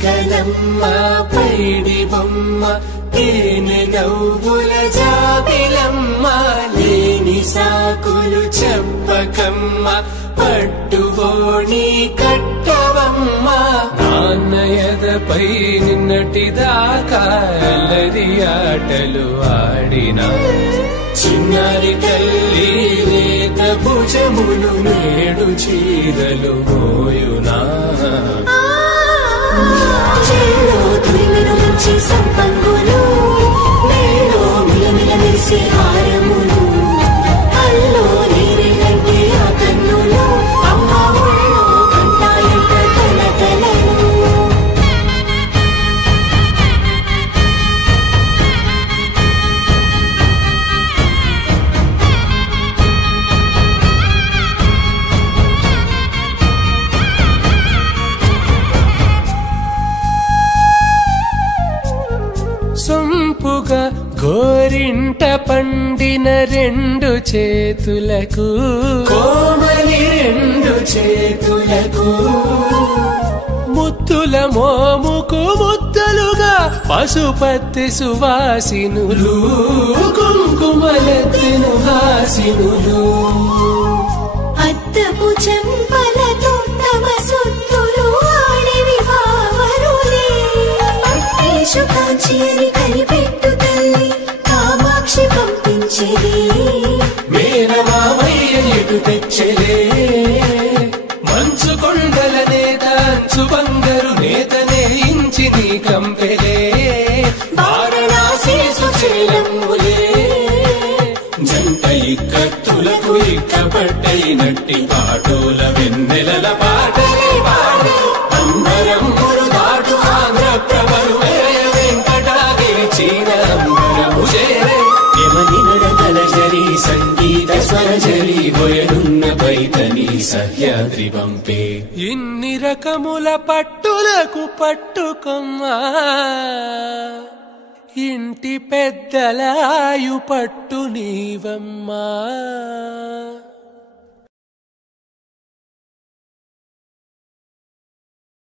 చుక్కలమ్మ పైడి బొమ్మ తేనె నవ్వుల జాబిలమ్మ లేని సాకులు చెప్పకమ్మ పట్టువోణి కట్టవమ్మ నాన్నయదపై నిన్నటిదాకా అల్లరి ఆటలు ఆడినా చిన్నారి తల్లి లేత భుజములు నేడు చీరలు మోయునా సంపంగులు మెళ్ళో మిలమిల మెరిసే హారములు అల్లో నీరెళ్ళంటే ఆ కన్నులు అమ్మ ఒళ్ళో కంటాయంట కలకలను సొంపుగా గోరింట పండిన రెండు చేతులకు కోమలి రెండు చేతులకు ముత్తుల మోముకు ముద్దలుగా పసుపత్తి సువాసినులు కుంకుమలెత్తిను హాసినులు అద్దపు చెంపలతో తమ సొత్తులు ఆడివి బావరులే కాంచి అని కనిపెట్టు తల్లి కామాక్షి పంపించేది మేనమామయ్య ఎటు తెచ్చలే మంచు కొండల నేత అంచు బంగారు నేతనే ఇంచి నీ కంపెలే వారణాసి సుచేలమ్ములే జంట ఇక్కత్తులకు ఇక్కపట్టైనట్టి పాటోల వెన్నెలల పాటలే పాడే అంబరమ్ములు దాటు ఆంధ్ర ప్రభలు సంగీత స్వరజరి గొయనున్న పైతని సహ్యాద్రి పంపే ఇన్ని రకముల పట్టులకు పట్టుకొమ్మా ఇంటి పెద్దలాయు పట్టు నీవమ్మా